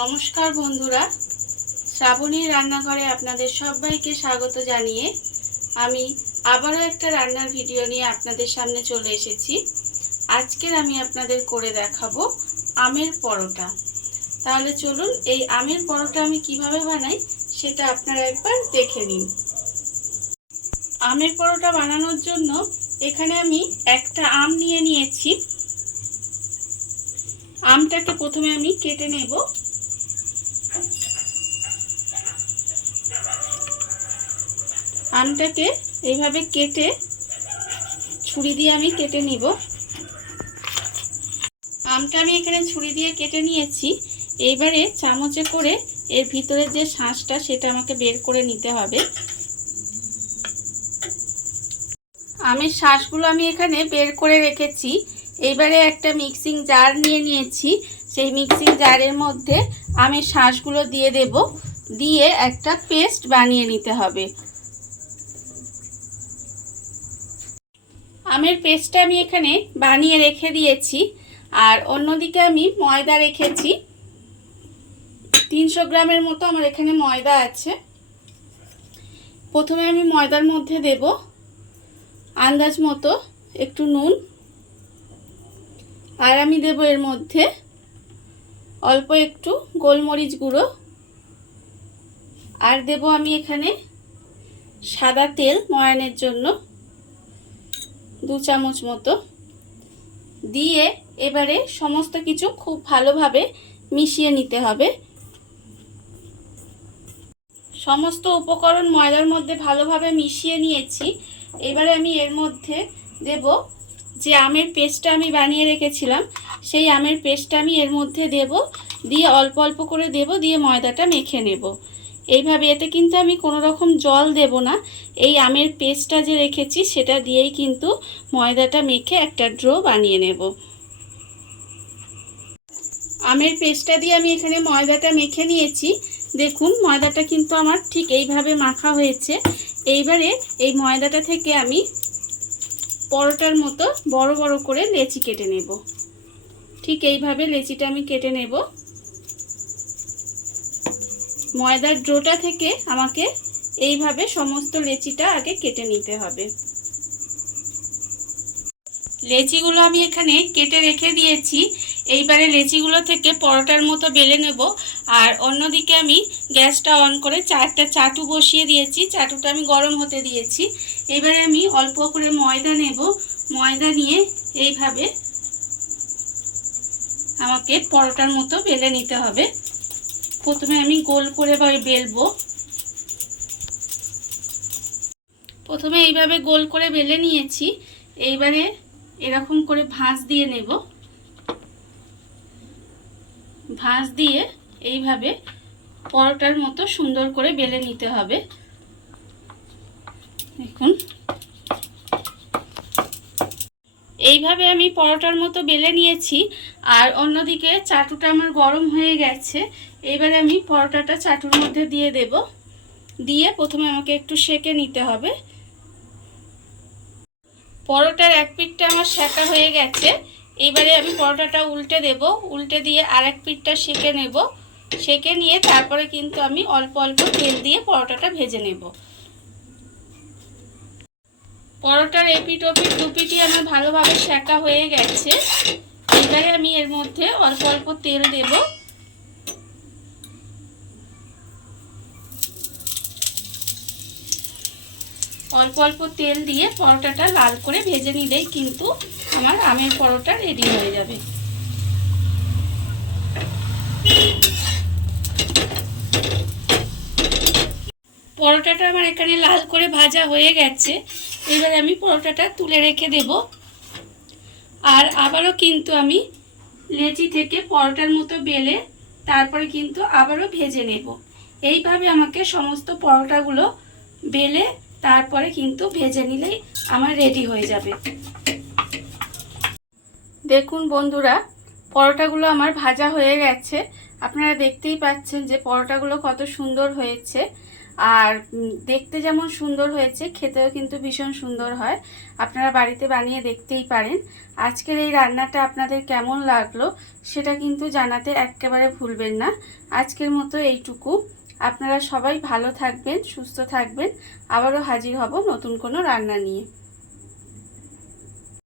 নমস্কার বন্ধুরা, শ্রাবণীর রান্নাঘরে আপনাদের সবাইকে স্বাগত জানিয়ে আমি আবারও একটা রান্নার ভিডিও নিয়ে আপনাদের সামনে চলে এসেছি। আজকের আমি আপনাদের করে দেখাবো আমের পরোটা। তাহলে চলুন এই আমের পরোটা আমি কিভাবে বানাই সেটা আপনারা একবার দেখে নিন। আমের পরোটা বানানোর জন্য এখানে আমি একটা আম নিয়ে নিয়েছি। আমটাকে প্রথমে আমি কেটে নেব। আমটাকে এইভাবে কেটে ছুরি দিয়ে আমি কেটে নিব। আমটা আমি এখানে ছুরি দিয়ে কেটে নিয়েছি। এইবারে চামচে করে এর ভিতরে যে শাঁসটা সেটা আমাকে বের করে নিতে হবে। আমের শাঁসগুলো আমি এখানে বের করে রেখেছি। এইবারে একটা মিক্সিং জার নিয়ে নিয়েছি। সেই মিক্সিং জারের মধ্যে আমের শাঁসগুলো দিয়ে দেব, দিয়ে একটা পেস্ট বানিয়ে নিতে হবে। আমের পেস্টটা আমি এখানে বানিয়ে রেখে দিয়েছি। আর অন্যদিকে আমি ময়দা রেখেছি। 300 গ্রামের মতো আমার এখানে ময়দা আছে। প্রথমে আমি ময়দার মধ্যে দেব আন্দাজ মতো একটু নুন, আর আমি দেব এর মধ্যে অল্প একটু গোলমরিচ গুঁড়ো, আর দেব আমি এখানে সাদা তেল ময়ানের জন্য 2 চামচ মতো দিয়ে এবারে সমস্ত কিছু খুব ভালোভাবে মিশিয়ে নিতে হবে। সমস্ত উপকরণ ময়দার মধ্যে ভালোভাবে মিশিয়ে নিয়েছি। এবারে আমি এর মধ্যে দেব যে আমের পেস্টটা আমি বানিয়ে রেখেছিলাম, সেই আমের পেস্টটা আমি এর মধ্যে দেব, দিয়ে অল্প অল্প করে দেব, দিয়ে ময়দাটা মেখে নেব এইভাবে। এতে কিন্তু আমি কোনো রকম জল দেব না। এই আমের পেস্টটা যে রেখেছি সেটা দিয়েই কিন্তু ময়দাটা মেখে একটা ডো বানিয়ে নেব। আমের পেস্টটা দিয়ে আমি এখানে ময়দাটা মেখে নিয়েছি। দেখুন ময়দাটা কিন্তু আমার ঠিক এইভাবে মাখা হয়েছে। এইবারে এই ময়দাটা থেকে আমি পরোটার মতো বড় বড় করে লেচি কেটে নেব। ঠিক এইভাবে লেচিটা আমি কেটে নেব। ময়দার ডোটা থেকে আমাকে এইভাবে সমস্ত লেচিটা আগে কেটে নিতে হবে। লেচিগুলো আমি এখানে কেটে রেখে দিয়েছি। এইবারে লেচিগুলো থেকে পরোটার মতো বেলে নেব। আর অন্যদিকে আমি গ্যাসটা অন করে একটা চাটু বসিয়ে দিয়েছি। চাটুটা আমি গরম হতে দিয়েছি। এবারে আমি অল্প করে ময়দা নেব। ময়দা নিয়ে এইভাবে আমাকে পরোটার মতো বেলে নিতে হবে। প্রথমে আমি গোল করে বেলবো। প্রথমে এইভাবে গোল করে বেলে নিয়েছি। এইবারে এরকম করে ভাঁজ দিয়ে নেব। ভাঁজ দিয়ে এইভাবে পরোটার মতো সুন্দর করে বেলে নিতে হবে। দেখুন এইভাবে আমি পরোটার মতো বেলে নিয়েছি। আর অন্যদিকে চাটুটা আমার গরম হয়ে গেছে। এবারে আমি পরোটাটা চাটুর মধ্যে দিয়ে দেব, দিয়ে প্রথমে আমাকে একটু সেঁকে নিতে হবে। পরোটার এক পিঠটা আমার সেঁকা হয়ে গেছে। এইবারে আমি পরোটাটা উল্টে দেব, উল্টে দিয়ে আরেক পিঠটা সেঁকে নেব। সেঁকে নিয়ে তারপরে কিন্তু আমি অল্প অল্প তেল দিয়ে পরোটাটা ভেজে নেব। পরোটার এপিঠ ওপিঠ দুপিঠই আমার ভালোভাবে সেঁকা হয়ে গেছে। এবারে আমি এর মধ্যে অল্প অল্প তেল দেব। অল্প অল্প তেল দিয়ে পরোটাটা লাল করে ভেজে নিলেই কিন্তু আমার আমের পরোটা রেডি হয়ে যাবে। পরোটাটা আমার এখানে লাল করে ভাজা হয়ে গেছে। এবার আমি পরোটাটা তুলে রেখে দেব। আর আবারও কিন্তু আমি লেচি থেকে পরোটার মতো বেলে তারপরে কিন্তু আবারও ভেজে নেব। এইভাবে আমাকে সমস্ত পরোটাগুলো বেলে তারপরে কিন্তু ভেজে নিলেই আমার রেডি হয়ে যাবে। দেখুন বন্ধুরা, পরোটাগুলো আমার ভাজা হয়ে গেছে। আপনারা দেখতেই পাচ্ছেন যে পরোটাগুলো কত সুন্দর হয়েছে। আর দেখতে যেমন সুন্দর হয়েছে, খেতেও কিন্তু ভীষণ সুন্দর হয়। আপনারা বাড়িতে বানিয়ে দেখতেই পারেন। আজকের এই রান্নাটা আপনাদের কেমন লাগলো সেটা কিন্তু জানাতে একেবারে ভুলবেন না। আজকের মতো এইটুকু। আপনারা সবাই ভালো থাকবেন, সুস্থ থাকবেন। আবারও হাজির হব নতুন কোনো রান্না নিয়ে।